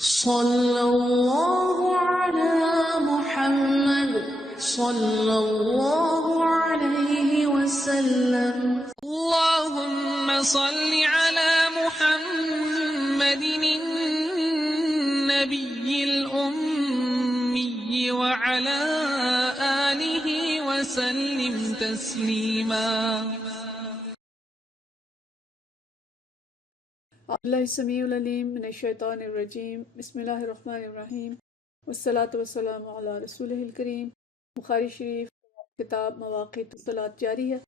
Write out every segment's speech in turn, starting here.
صلی اللہ علی محمد صلی اللہ علیہ وسلم اللہم صل علی محمد النبی الأمی وعلى آلہ وسلم تسلیما۔ اللہ السمیع العلیم من الشیطان الرجیم، بسم اللہ الرحمن الرحیم، والصلاة والسلام علی رسولہ الکریم۔ بخاری شریف کتاب مواقیت الصلاۃ جاری ہے۔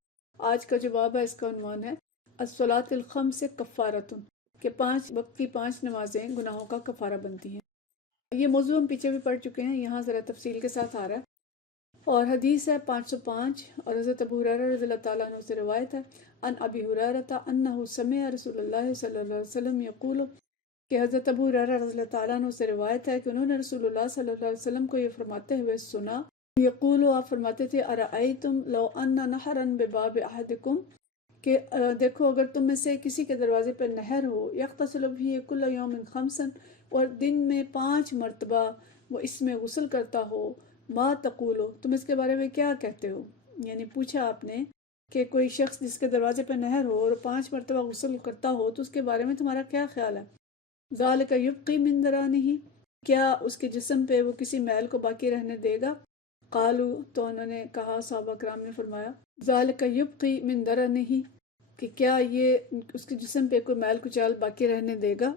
آج کا جو باب ہے اس کا عنوان ہے الصلاۃ الخمس کفارۃ، کہ 5 وقت کی 5 نمازیں گناہوں کا کفارہ بنتی ہیں۔ یہ موضوع ہم پیچھے بھی پڑھ چکے ہیں، یہاں ذرا تفصیل کے ساتھ آ رہا ہے۔ اور حدیث ہے 505، اور حضرت ابو ہریرہ رضی اللہ تعالیٰ عنہ سے روایت ہے ان ابی ہریرہ انہ سمع رسول اللہ صلی اللہ علیہ وسلم یقول، کہ حضرت ابو ہریرہ رضی اللہ تعالیٰ عنہ سے روایت ہے کہ انہوں نے رسول اللہ صلی اللہ علیہ وسلم کو یہ فرماتے ہوئے سنا، یقول، آپ فرماتے تھے ارأیتم لو ان نہرا بباب احدکم، کہ دیکھو اگر تم میں سے کسی کے دروازے پر نہر ہو، یغتسل فیہ کل یوم خمسا، اور دن میں 5 مرتبہ وہ اس میں غسل کرتا ہو، ما تقولو، تم اس کے بارے میں کیا کہتے ہو؟ یعنی پوچھا آپ نے کہ کوئی شخص جس کے دروازے پہ نہر ہو اور 5 مرتبہ غسل کرتا ہو تو اس کے بارے میں تمہارا کیا خیال ہے؟ ذالک یبقی من درانہ، کیا اس کے جسم پہ وہ کسی میل کو باقی رہنے دے گا؟ قالو، تو انہوں نے کہا، صحابہ کرام نے فرمایا، ذالک یبقی من درانہ، کہ کیا یہ اس کے جسم پہ کوئی میل کچال باقی رہنے دے گا؟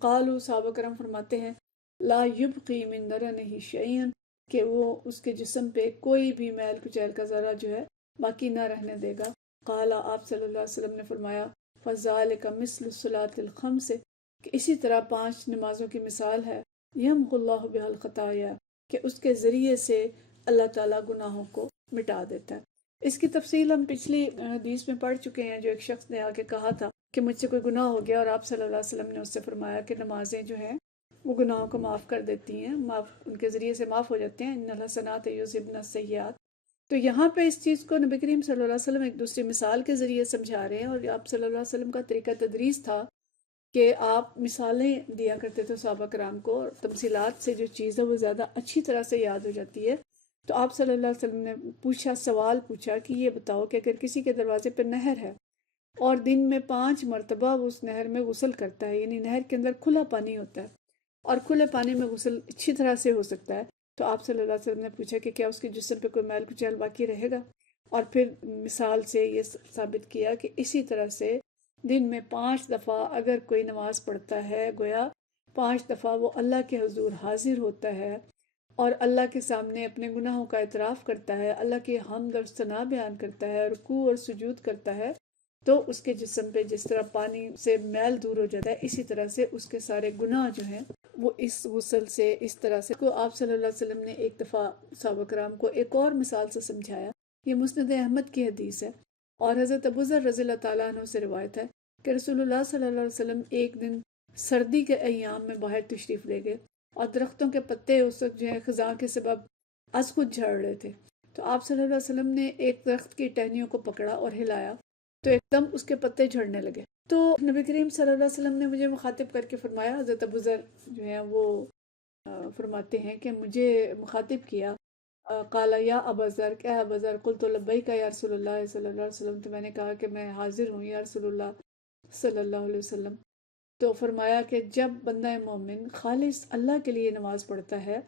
قالو، صحابہ کرام فرماتے ہیں، لا یبقی من درانہ شیئا، کہ وہ اس کے جسم پہ کوئی بھی میل کچیل کا ذرہ جو ہے باقی نہ رہنے دے گا۔ قال، آپ صلی اللہ علیہ وسلم نے فرمایا، فذالک مثل الصلاۃ الخمس، کہ اسی طرح 5 نمازوں کی مثال ہے، یمحو اللہ بها الخطایا، کہ اس کے ذریعے سے اللہ تعالیٰ گناہوں کو مٹا دیتا ہے۔ اس کی تفصیل ہم پچھلی حدیث میں پڑھ چکے ہیں، جو ایک شخص نے آ کے کہا تھا کہ مجھ سے کوئی گناہ ہو گیا، اور آپ صلی اللہ علیہ وسلم نے اس سے فرمایا کہ نمازیں جو ہیں وہ گناہوں کو معاف کر دیتی ہیں، ان کے ذریعے سے معاف ہو جاتے ہیں، ان الحسنات یذھبن السیئات۔ تو یہاں پہ اس چیز کو نبی کریم صلی اللہ علیہ وسلم ایک دوسری مثال کے ذریعے سمجھا رہے ہیں، اور آپ صلی اللہ علیہ وسلم کا طریقہ تدریس تھا کہ آپ مثالیں دیا کرتے تھے صحابہ کرام کو، اور تمثیلات سے جو چیز ہے وہ زیادہ اچھی طرح سے یاد ہو جاتی ہے۔ تو آپ صلی اللہ علیہ وسلم نے سوال پوچھا کہ یہ بتاؤ کہ اگر کسی کے دروازے پہ نہر ہے اور دن میں 5 مرتبہ وہ اس نہر میں غسل کرتا ہے، یعنی نہر کے اندر کھلا پانی ہوتا ہے اور کھلے پانی میں غسل اچھی طرح سے ہو سکتا ہے، تو آپ صلی اللہ علیہ وسلم نے پوچھا کہ کیا اس کے جسم پہ کوئی میل کچیل باقی رہے گا؟ اور پھر مثال سے یہ ثابت کیا کہ اسی طرح سے دن میں 5 دفعہ اگر کوئی نماز پڑھتا ہے، گویا 5 دفعہ وہ اللہ کے حضور حاضر ہوتا ہے اور اللہ کے سامنے اپنے گناہوں کا اعتراف کرتا ہے، اللہ کی حمد اور ثنا بیان کرتا ہے، رکوع اور سجود کرتا ہے، تو اس کے جسم پہ جس طرح پانی سے میل دور ہو جاتا ہے، اسی طرح سے اس کے سارے گناہ جو ہیں وہ اس غسل سے اس طرح سے کو آپ صلی اللہ علیہ وسلم نے ایک دفعہ صحابہ کرام کو ایک اور مثال سے سمجھایا۔ یہ مسند احمد کی حدیث ہے، اور حضرت ابو ذر رضی اللہ تعالیٰ عنہ سے روایت ہے کہ رسول اللہ صلی اللہ علیہ وسلم ایک دن سردی کے ایام میں باہر تشریف لے گئے، اور درختوں کے پتے اس وقت جو ہے خزاں کے سبب از خود جھڑ رہے تھے، تو آپ صلی اللہ علیہ وسلم نے ایک درخت کی ٹہنیوں کو پکڑا اور ہلایا تو ایک دم اس کے پتے جھڑنے لگے۔ تو نبی کریم صلی اللہ علیہ وسلم نے مجھے مخاطب کر کے فرمایا، حضرت ابو ذر جو ہیں وہ فرماتے ہیں کہ مجھے مخاطب کیا، قال یا ابا ذر، کیا ابا ذر، قلت لبیک یا رسول اللہ صلی اللہ علیہ وسلم، تو میں نے کہا کہ میں حاضر ہوں یا رسول اللہ صلی اللہ علیہ وسلم۔ تو فرمایا کہ جب بندہ مومن خالص اللہ کے لیے نماز پڑھتا ہے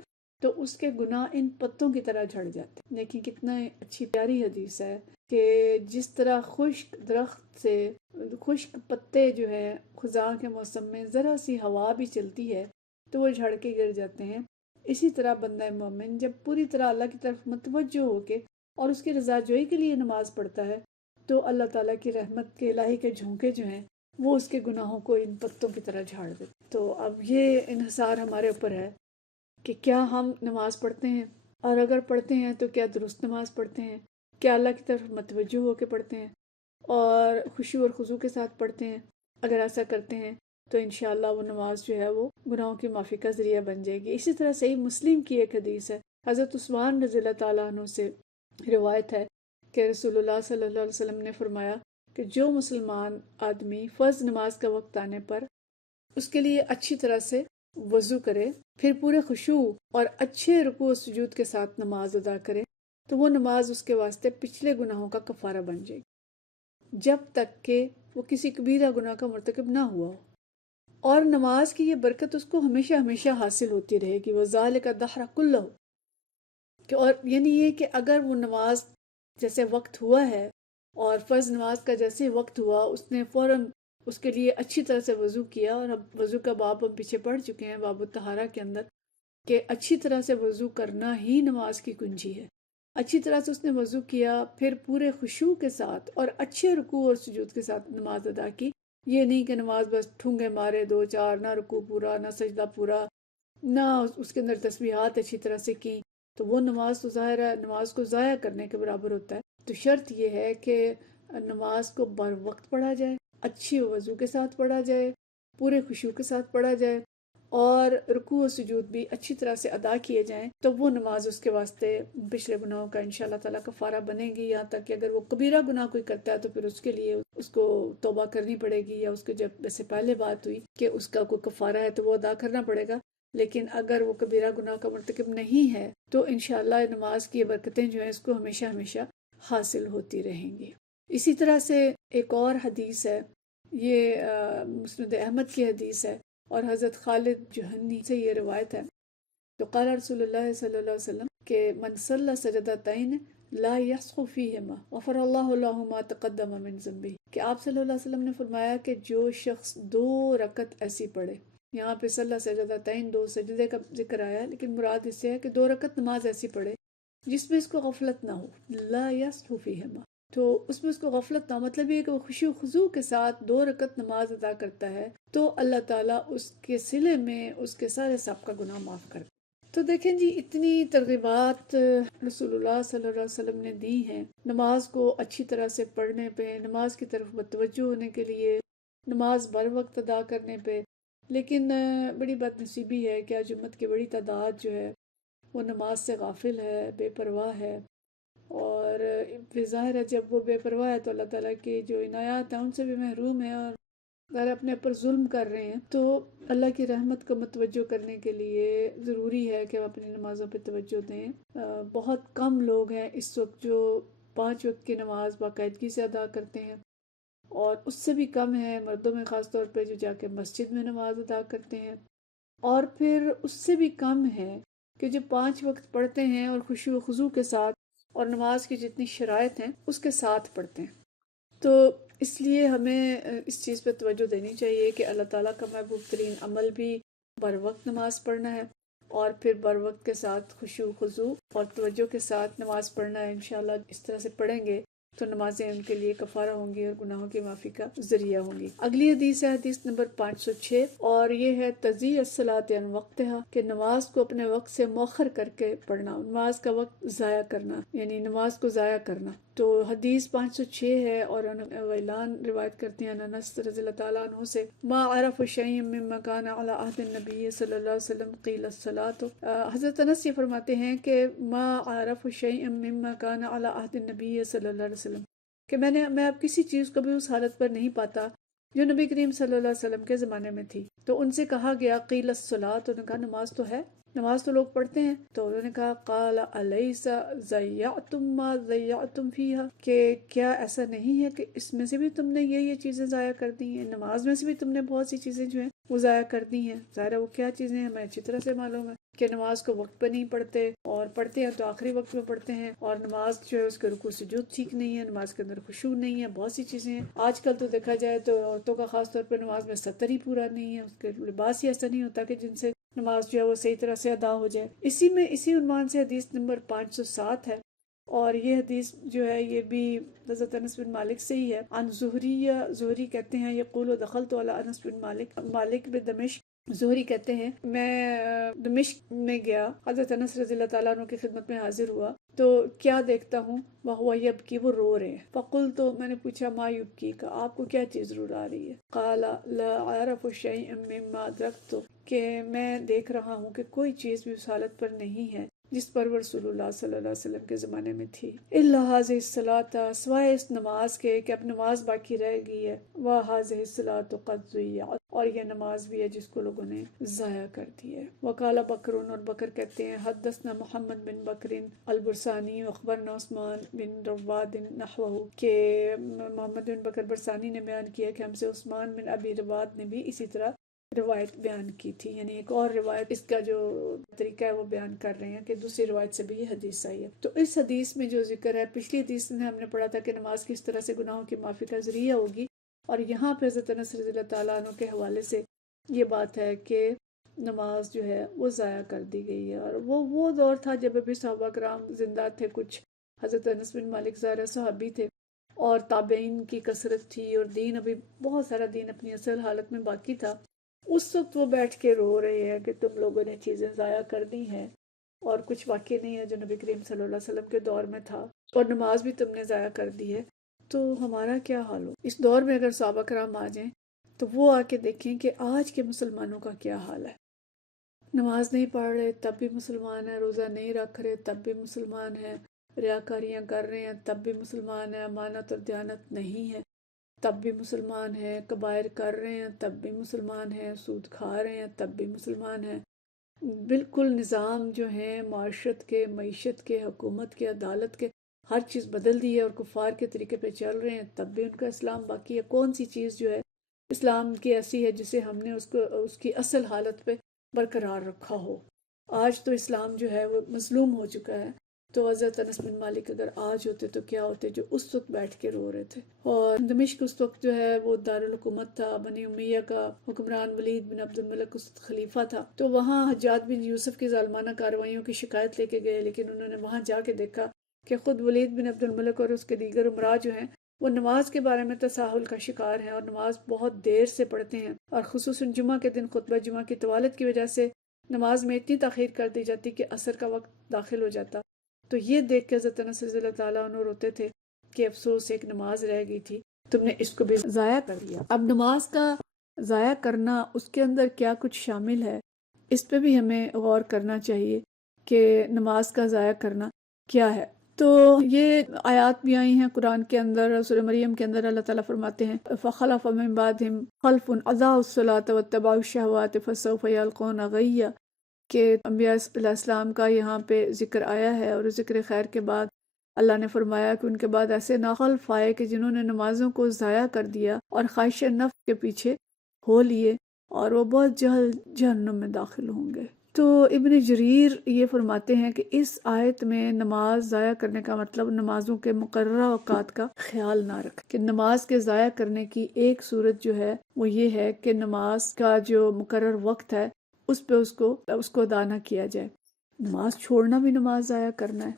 تو اس کے گناہ ان پتوں کی طرح جھڑ جاتے ہیں۔ لیکن کتنا اچھی پیاری حدیث ہے کہ جس طرح خشک درخت سے خشک پتے جو ہے خزاں کے موسم میں ذرا سی ہوا بھی چلتی ہے تو وہ جھڑ کے گر جاتے ہیں، اسی طرح بندہ مومن جب پوری طرح اللہ کی طرف متوجہ ہو کے اور اس کی رضا جوئی کے لیے نماز پڑھتا ہے تو اللہ تعالیٰ کی رحمت کے الہی کے جھونکے جو ہیں وہ اس کے گناہوں کو ان پتوں کی طرح جھاڑ دے۔ تو اب یہ انحصار ہمارے اوپر ہے کہ کیا ہم نماز پڑھتے ہیں، اور اگر پڑھتے ہیں تو کیا درست نماز پڑھتے ہیں، کیا اللہ کی طرف متوجہ ہو کے پڑھتے ہیں اور خشوع اور خضوع کے ساتھ پڑھتے ہیں۔ اگر ایسا کرتے ہیں تو انشاءاللہ وہ نماز جو ہے وہ گناہوں کی معافی کا ذریعہ بن جائے گی۔ اسی طرح صحیح مسلم کی ایک حدیث ہے، حضرت عثمان رضی اللہ تعالیٰ عنہ سے روایت ہے کہ رسول اللہ صلی اللہ علیہ وسلم نے فرمایا کہ جو مسلمان آدمی فرض نماز کا وقت آنے پر اس کے لیے اچھی طرح سے وضو کرے، پھر پورے خشوع اور اچھے رکوع و سجود کے ساتھ نماز ادا کرے تو وہ نماز اس کے واسطے پچھلے گناہوں کا کفارہ بن جائے گی، جب تک کہ وہ کسی کبیرہ گناہ کا مرتکب نہ ہوا ہو۔ اور نماز کی یہ برکت اس کو ہمیشہ ہمیشہ حاصل ہوتی رہے گی، وَذَلِكَ الدَّهْرَ كُلَّهُ، کہ اور یعنی یہ کہ اگر وہ نماز جیسے وقت ہوا ہے اور فرض نماز کا جیسے وقت ہوا اس نے فوراً اس کے لیے اچھی طرح سے وضو کیا، اور اب وضو کا باب ہم پیچھے پڑھ چکے ہیں باب الطہارہ کے اندر کہ اچھی طرح سے وضو کرنا ہی نماز کی کنجی ہے۔ اچھی طرح سے اس نے وضو کیا، پھر پورے خشوع کے ساتھ اور اچھے رکوع اور سجود کے ساتھ نماز ادا کی، یہ نہیں کہ نماز بس ٹھونگے مارے دو چار، نہ رکوع پورا نہ سجدہ پورا، نہ اس کے اندر تسبیحات اچھی طرح سے کی، تو وہ نماز تو ظاہر ہے نماز کو ضائع کرنے کے برابر ہوتا ہے۔ تو شرط یہ ہے کہ نماز کو بر وقت پڑھا جائے، اچھی وضو کے ساتھ پڑھا جائے، پورے خشوع کے ساتھ پڑھا جائے، اور رکوع و سجود بھی اچھی طرح سے ادا کیے جائیں، تو وہ نماز اس کے واسطے پچھلے گناہوں کا انشاءاللہ تعالیٰ کفارہ بنے گی۔ یہاں تک کہ اگر وہ کبیرہ گناہ کوئی کرتا ہے تو پھر اس کے لیے اس کو توبہ کرنی پڑے گی، یا اس کے جب جیسے پہلے بات ہوئی کہ اس کا کوئی کفارہ ہے تو وہ ادا کرنا پڑے گا، لیکن اگر وہ کبیرہ گناہ کا مرتکب نہیں ہے تو انشاءاللہ نماز کی برکتیں جو ہیں اس کو ہمیشہ ہمیشہ حاصل ہوتی رہیں گی۔ اسی طرح سے ایک اور حدیث ہے، یہ مسند احمد کی حدیث ہے، اور حضرت خالد جوہنی سے یہ روایت ہے، تو قال رسول اللہ صلی اللہ علیہ وسلم کہ من صلی سجدتین لا یسخ فیہما غفر اللہ له ما تقدم من ذنبہ، کہ آپ صلی اللہ علیہ وسلم نے فرمایا کہ جو شخص 2 رکعت ایسی پڑھے، یہاں پہ صلی سجدتین 2 سجدے کا ذکر آیا، لیکن مراد اس سے ہے کہ 2 رکعت نماز ایسی پڑھے جس میں اس کو غفلت نہ ہو، لا یسخ فیہما، تو اس میں اس کو غفلت نہ، مطلب یہ کہ وہ خشوع و خضوع کے ساتھ 2 رکعت نماز ادا کرتا ہے تو اللہ تعالیٰ اس کے صلے میں اس کے سارے سابقہ گناہ معاف کرتا ہے۔ تو دیکھیں جی اتنی ترغیبات رسول اللہ صلی اللہ علیہ وسلم نے دی ہیں نماز کو اچھی طرح سے پڑھنے پہ، نماز کی طرف متوجہ ہونے کے لیے، نماز بر وقت ادا کرنے پہ، لیکن بڑی بد نصیبی ہے کہ آج امت کی بڑی تعداد جو ہے وہ نماز سے غافل ہے، بے پرواہ ہے، اور ظاہر ہے جب وہ بے پرواہ ہے تو اللہ تعالیٰ کی جو عنایات ہیں ان سے بھی محروم ہے، اور اگر اپنے اوپر ظلم کر رہے ہیں تو اللہ کی رحمت کو متوجہ کرنے کے لیے ضروری ہے کہ ہم اپنی نمازوں پہ توجہ دیں۔ بہت کم لوگ ہیں اس وقت جو 5 وقت کی نماز باقاعدگی سے ادا کرتے ہیں، اور اس سے بھی کم ہے مردوں میں خاص طور پہ جو جا کے مسجد میں نماز ادا کرتے ہیں، اور پھر اس سے بھی کم ہے کہ جو 5 وقت پڑھتے ہیں اور خشوع و خضوع کے ساتھ اور نماز کی جتنی شرائط ہیں اس کے ساتھ پڑھتے ہیں۔ تو اس لیے ہمیں اس چیز پہ توجہ دینی چاہیے کہ اللہ تعالیٰ کا محبوب ترین عمل بھی بر وقت نماز پڑھنا ہے، اور پھر بر وقت کے ساتھ خشوع و خضوع اور توجہ کے ساتھ نماز پڑھنا ہے۔ انشاءاللہ اس طرح سے پڑھیں گے تو نمازیں ان کے لیے کفارہ ہوں گی اور گناہوں کی معافی کا ذریعہ ہوں گی۔ اگلی حدیث ہے حدیث نمبر 506، اور یہ ہے تضیع الصلاۃ عن وقتها، کہ نماز کو اپنے وقت سے مؤخر کر کے پڑھنا، نماز کا وقت ضائع کرنا، یعنی نماز کو ضائع کرنا۔ تو حدیث 506 ہے، اور غیلان روایت کرتے ہیں انس رضی اللہ تعالیٰ عنہ سے، ما عرف شیء مما کان علی عہد النبی صلی اللہ علیہ وسلم قیل الصلاۃ، حضرت انس یہ فرماتے ہیں کہ ما عرف شیء مما کان علی عہد النبی صلی اللہ علیہ وسلم، کہ میں اب کسی چیز کو بھی اس حالت پر نہیں پاتا جو نبی کریم صلی اللہ علیہ وسلم کے زمانے میں تھی۔ تو ان سے کہا گیا قیل الصلاۃ، انہوں نے کہا نماز تو ہے، نماز تو لوگ پڑھتے ہیں، تو انہوں نے کہا قال الیس ضیعتم ما ضیعتم فیہا، کہ کیا ایسا نہیں ہے کہ اس میں سے بھی تم نے یہ چیزیں ضائع کر دی ہیں، نماز میں سے بھی تم نے بہت سی چیزیں جو ہیں وہ ضائع کر دی ہیں۔ ظاہر ہے وہ کیا چیزیں ہیں ہمیں اچھی طرح سے معلوم ہے کہ نماز کو وقت پہ نہیں پڑھتے، اور پڑھتے ہیں تو آخری وقت میں پڑھتے ہیں، اور نماز جو ہے اس کے رکوع سجود ٹھیک نہیں ہے، نماز کے اندر خشوع نہیں ہے، بہت سی چیزیں ہیں۔ آج کل تو دیکھا جائے تو عورتوں کا خاص طور پہ نماز میں ستر ہی پورا نہیں ہے، اس کے لباس ہی ایسا نہیں ہوتا کہ جن سے نماز جو ہے وہ صحیح طرح سے ادا ہو جائے۔ اسی عنوان سے حدیث نمبر 507 ہے، اور یہ حدیث جو ہے یہ بھی حضرت انس بن مالک سے ہی ہے، عن زہری کہتے ہیں یقول دخلت علی انس بن مالک بن دمشق، زہری کہتے ہیں میں دمشق میں گیا، حضرت انس رضی اللہ تعالیٰ عنہ کی خدمت میں حاضر ہوا، تو کیا دیکھتا ہوں وہو یبکی، وہ رو رہے ہیں، فقلت، تو میں نے پوچھا ما یبکی کا، آپ کو کیا چیز رلا رہی ہے؟ قال لا اعرف شیئا مما ادرکت، کہ میں دیکھ رہا ہوں کہ کوئی چیز بھی اس حالت پر نہیں ہے جس پر وہ رسول اللہ صلی اللہ علیہ وسلم کے زمانے میں تھی۔ الا هذه الصلاۃ، سوائے اس نماز کے کہ اب نماز باقی رہ گئی ہے، وهذه الصلاۃ قد ضيعت، اور یہ نماز بھی ہے جس کو لوگوں نے ضائع کر دی ہے۔ وقال بکر، اور بکر کہتے ہیں حدثنا محمد بن بکر البرسانی اخبرنا عثمان بن رواد نحوہ، کہ محمد بن بکر برسانی نے بیان کیا کہ ہم سے عثمان بن ابی رواد نے بھی اسی طرح روایت بیان کی تھی، یعنی ایک اور روایت، اس کا جو طریقہ ہے وہ بیان کر رہے ہیں کہ دوسری روایت سے بھی یہ حدیث آئی ہے۔ تو اس حدیث میں جو ذکر ہے، پچھلی حدیث میں ہم نے پڑھا تھا کہ نماز کس طرح سے گناہوں کی معافی کا ذریعہ ہوگی، اور یہاں پہ حضرت انس رضی اللہ تعالیٰ عنہ کے حوالے سے یہ بات ہے کہ نماز جو ہے وہ ضائع کر دی گئی ہے، اور وہ دور تھا جب ابھی صحابہ کرام زندہ تھے، کچھ حضرت انس بن مالک ظاہر صحابی تھے، اور تابعین کی کثرت تھی، اور دین ابھی بہت سارا دین اپنی اصل حالت میں باقی تھا۔ اس وقت وہ بیٹھ کے رو رہے ہیں کہ تم لوگوں نے چیزیں ضائع کر دی ہیں، اور کچھ واقع نہیں ہے جو نبی کریم صلی اللہ علیہ وسلم کے دور میں تھا، اور نماز بھی تم نے ضائع کر دی ہے، تو ہمارا کیا حال ہو؟ اس دور میں اگر صحابہ کرام آ جائیں تو وہ آ کے دیکھیں کہ آج کے مسلمانوں کا کیا حال ہے۔ نماز نہیں پڑھ رہے تب بھی مسلمان ہیں، روزہ نہیں رکھ رہے تب بھی مسلمان ہیں، ریاکاریاں کر رہے ہیں تب بھی مسلمان ہیں، امانت اور دیانت نہیں ہے تب بھی مسلمان ہیں، کبائر کر رہے ہیں تب بھی مسلمان ہیں، سود کھا رہے ہیں تب بھی مسلمان ہیں، بالکل نظام جو ہیں معاشرت کے، معیشت کے، حکومت کے، عدالت کے، ہر چیز بدل دی ہے اور کفار کے طریقے پہ چل رہے ہیں، تب بھی ان کا اسلام باقی ہے۔ کون سی چیز جو ہے اسلام کی ایسی ہے جسے ہم نے اس کی اصل حالت پہ برقرار رکھا ہو؟ آج تو اسلام جو ہے وہ مظلوم ہو چکا ہے۔ تو حضرت انس بن مالک اگر آج ہوتے تو کیا ہوتے، جو اس وقت بیٹھ کے رو رہے تھے۔ اور دمشق اس وقت جو ہے وہ دارالحکومت تھا، بنی امیہ کا حکمران ولید بن عبد الملک اس وقت خلیفہ تھا، تو وہاں حجاج بن یوسف کی ظالمانہ کارروائیوں کی شکایت لے کے گئے، لیکن انہوں نے وہاں جا کے دیکھا کہ خود ولید بن عبد الملک اور اس کے دیگر امراء جو ہیں وہ نماز کے بارے میں تساہل کا شکار ہیں، اور نماز بہت دیر سے پڑھتے ہیں، اور خصوصاً جمعہ کے دن خطبہ جمعہ کی طوالت کی وجہ سے نماز میں اتنی تاخیر کر دی جاتی کہ عصر کا وقت داخل ہو جاتا۔ تو یہ دیکھ کے حضرت انس رضی اللہ تعالیٰ عنہ روتے تھے کہ افسوس، ایک نماز رہ گئی تھی، تم نے اس کو بھی ضائع کر دیا۔ اب نماز کا ضائع کرنا، اس کے اندر کیا کچھ شامل ہے، اس پہ بھی ہمیں غور کرنا چاہیے کہ نماز کا ضائع کرنا کیا ہے۔ تو یہ آیات بھی آئی ہیں قرآن کے اندر، سورہ مریم کے اندر اللہ تعالیٰ فرماتے ہیں فَخَلَفَ مِن بَعْدِهِمْ خَلْفٌ أَضَاعُوا الصَّلَاةَ وَاتَّبَعُوا الشَّهَوَاتِ فَسَوْفَ يَلْقَوْنَ غَيًّا، کہ انبیاء علیہ السلام کا یہاں پہ ذکر آیا ہے، اور ذکر خیر کے بعد اللہ نے فرمایا کہ ان کے بعد ایسے ناخلف آئے کہ جنہوں نے نمازوں کو ضائع کر دیا اور خواہش نفس کے پیچھے ہو لیے، اور وہ بہت جلد جہنم میں داخل ہوں گے۔ تو ابن جریر یہ فرماتے ہیں کہ اس آیت میں نماز ضائع کرنے کا مطلب نمازوں کے مقررہ اوقات کا خیال نہ رکھ، کہ نماز کے ضائع کرنے کی ایک صورت جو ہے وہ یہ ہے کہ نماز کا جو مقرر وقت ہے اس پہ اس کو ادا نہ کیا جائے۔ نماز چھوڑنا بھی نماز ضائع کرنا ہے،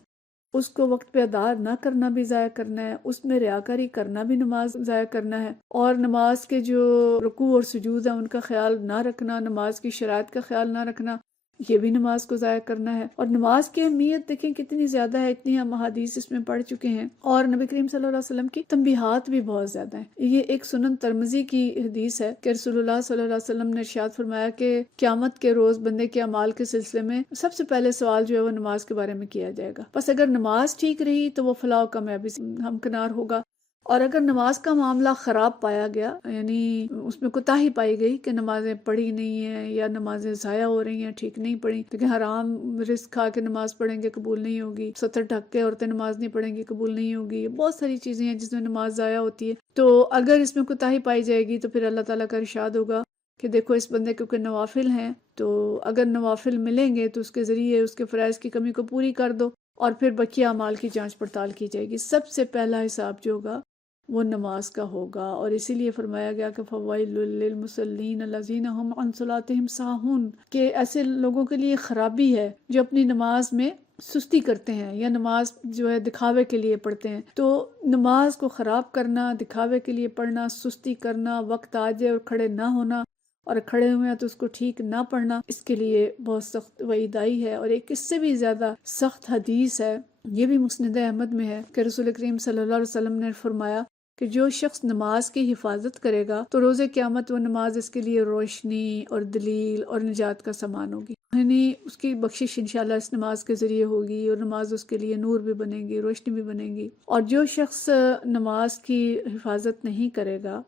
اس کو وقت پہ ادا نہ کرنا بھی ضائع کرنا ہے، اس میں ریاکاری کرنا بھی نماز ضائع کرنا ہے، اور نماز کے جو رکوع اور سجود ہیں ان کا خیال نہ رکھنا، نماز کی شرائط کا خیال نہ رکھنا، یہ بھی نماز کو ضائع کرنا ہے۔ اور نماز کی اہمیت دیکھیں کتنی زیادہ ہے، اتنی ہم احادیث اس میں پڑھ چکے ہیں، اور نبی کریم صلی اللہ علیہ وسلم کی تنبیہات بھی بہت زیادہ ہیں۔ یہ ایک سنن ترمذی کی حدیث ہے کہ رسول اللہ صلی اللہ علیہ وسلم نے ارشاد فرمایا کہ قیامت کے روز بندے کے اعمال کے سلسلے میں سب سے پہلے سوال جو ہے وہ نماز کے بارے میں کیا جائے گا، بس اگر نماز ٹھیک رہی تو وہ فلاح و کامیابی سے ہمکنار ہوگا، اور اگر نماز کا معاملہ خراب پایا گیا، یعنی اس میں کوتاہی پائی گئی کہ نمازیں پڑھی نہیں ہیں یا نمازیں ضائع ہو رہی ہیں، ٹھیک نہیں پڑھی، لیکن حرام رزق کھا کے نماز پڑھیں گے قبول نہیں ہوگی، ستر ڈھک کے عورتیں نماز نہیں پڑھیں گی قبول نہیں ہوگی، بہت ساری چیزیں ہیں جس میں نماز ضائع ہوتی ہے۔ تو اگر اس میں کوتاہی پائی جائے گی تو پھر اللہ تعالیٰ کا ارشاد ہوگا کہ دیکھو اس بندے کیونکہ نوافل ہیں، تو اگر نوافل ملیں گے تو اس کے ذریعے اس کے فرائض کی کمی کو پوری کر دو، اور پھر بقیہ اعمال کی جانچ پڑتال کی جائے گی۔ سب سے پہلا حساب جو ہوگا وہ نماز کا ہوگا، اور اسی لیے فرمایا گیا کہ فوائل للمصلین الذین هم عن صلاتهم ساہون، کہ ایسے لوگوں کے لیے خرابی ہے جو اپنی نماز میں سستی کرتے ہیں یا نماز جو ہے دکھاوے کے لیے پڑھتے ہیں۔ تو نماز کو خراب کرنا، دکھاوے کے لیے پڑھنا، سستی کرنا، وقت آ جائے اور کھڑے نہ ہونا، اور کھڑے ہوئے ہیں تو اس کو ٹھیک نہ پڑھنا، اس کے لیے بہت سخت وعید آئی ہے۔ اور ایک اس سے بھی زیادہ سخت حدیث ہے، یہ بھی مسند احمد میں ہے کہ رسول کریم صلی اللہ علیہ وسلم نے فرمایا کہ جو شخص نماز کی حفاظت کرے گا تو روز قیامت وہ نماز اس کے لیے روشنی اور دلیل اور نجات کا سامان ہوگی، یعنی اس کی بخشش انشاءاللہ اس نماز کے ذریعے ہوگی، اور نماز اس کے لیے نور بھی بنے گی، روشنی بھی بنے گی۔ اور جو شخص نماز کی حفاظت نہیں کرے گا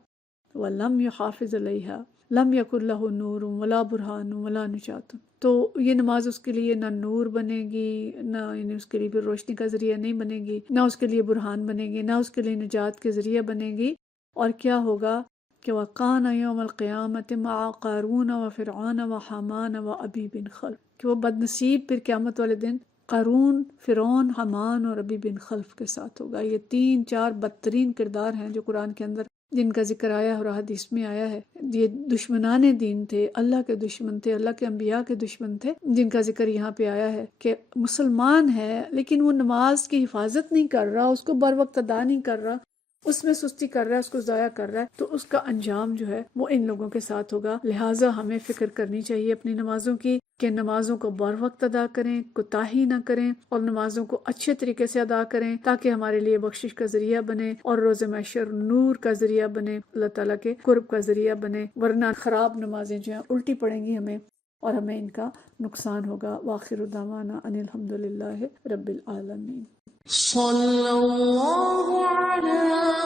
وَلَمْ يُحَافِظْ عَلَيْهَا لَمْ يَكُنْ لَهُ نُورٌ وَلَا بُرْهَانٌ وَلَا نِجَاتٌ، تو یہ نماز اس کے لیے نہ نور بنے گی، نہ یعنی اس کے لیے پھر روشنی کا ذریعہ نہیں بنے گی، نہ اس کے لیے برہان بنے گی، نہ اس کے لیے نجات کے ذریعہ بنے گی۔ اور کیا ہوگا کہ وَقَانَ يَوْمَ الْقِيَامَةِ مَعَ قَارُونَ وَفِرْعَوْنَ وَحَامَانَ وَأَبِي بن خلف، کہ وہ بد نصیب پھر قیامت والے دن قارون، فرعون، حامان اور ابی بن خلف کے ساتھ ہوگا۔ یہ 3-4 بدترین کردار ہیں جو قرآن کے اندر جن کا ذکر آیا ہے اور حدیث میں آیا ہے۔ یہ دشمنان دین تھے، اللہ کے دشمن تھے، اللہ کے انبیاء کے دشمن تھے، جن کا ذکر یہاں پہ آیا ہے کہ مسلمان ہے لیکن وہ نماز کی حفاظت نہیں کر رہا، اس کو بر وقت ادا نہیں کر رہا، اس میں سستی کر رہا ہے، اس کو ضائع کر رہا ہے، تو اس کا انجام جو ہے وہ ان لوگوں کے ساتھ ہوگا۔ لہٰذا ہمیں فکر کرنی چاہیے اپنی نمازوں کی کہ نمازوں کو بر وقت ادا کریں، کوتاہی نہ کریں، اور نمازوں کو اچھے طریقے سے ادا کریں تاکہ ہمارے لیے بخشش کا ذریعہ بنے اور روز محشر نور کا ذریعہ بنے، اللہ تعالیٰ کے قرب کا ذریعہ بنے، ورنہ خراب نمازیں جو ہیں الٹی پڑیں گی ہمیں اور ہمیں ان کا نقصان ہوگا۔ وآخر دعوانا ان الحمد للہ رب العالمین۔ صلی اللہ علی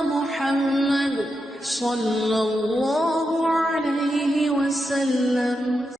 محمد صلی اللہ علیہ وسلم۔